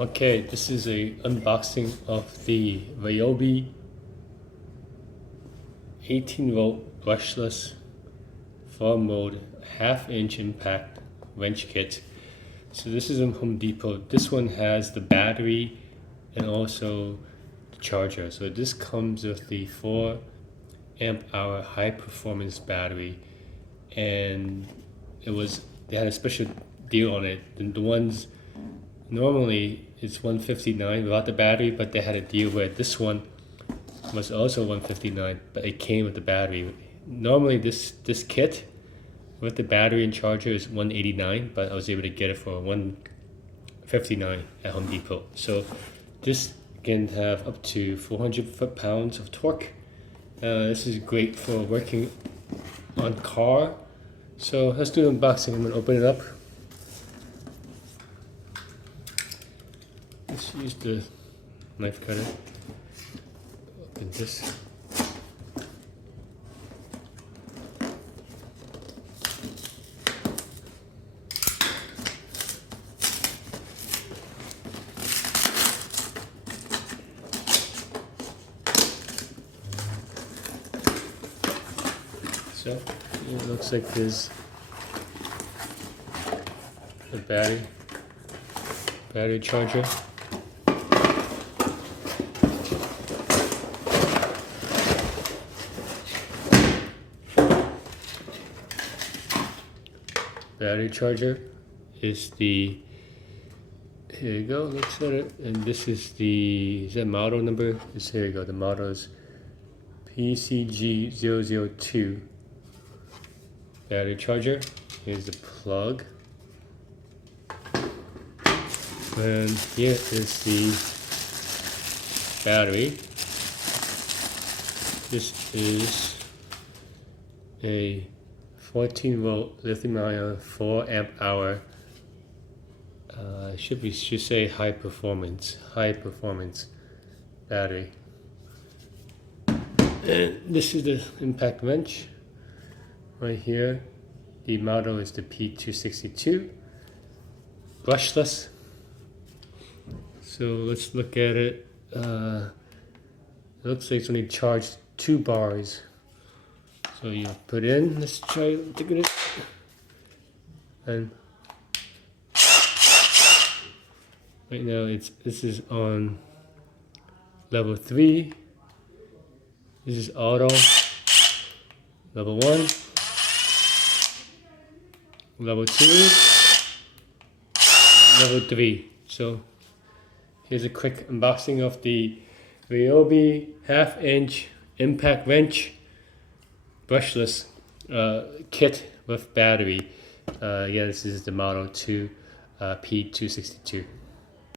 Okay, this is a unboxing of the Ryobi 18-volt brushless 4-mode half-inch impact wrench kit. So this is from Home Depot. This one has the battery and also the charger. So this comes with the 4 amp hour high performance battery, and they had a special deal on it. The ones normally it's $159 without the battery, but they had a deal where this one was also $159, but it came with the battery. Normally this kit with the battery and charger is $189, but I was able to get it for $159 at Home Depot. So this can have up to 400 foot-pounds of torque. This is great for working on car. So let's do the unboxing. I'm gonna open it up. Let's use the knife cutter. Open this. So it looks like there's a battery charger. Battery charger is the, here you go, looks at it, and this is that model number? Here you go, the model is PCG002 battery charger. Here's the plug, and here is the battery. This is a 14-volt lithium-ion 4 amp hour. Should say high performance battery. And this is the impact wrench right here. The model is the P262 brushless. So let's look at it. It looks like it's only charged 2 bars. So you put in, let's try to get it, and right now this is on level 3. This is auto, level 1, level 2, level 3. So here's a quick unboxing of the Ryobi half-inch impact wrench brushless kit with battery. Yeah, this is the model P262.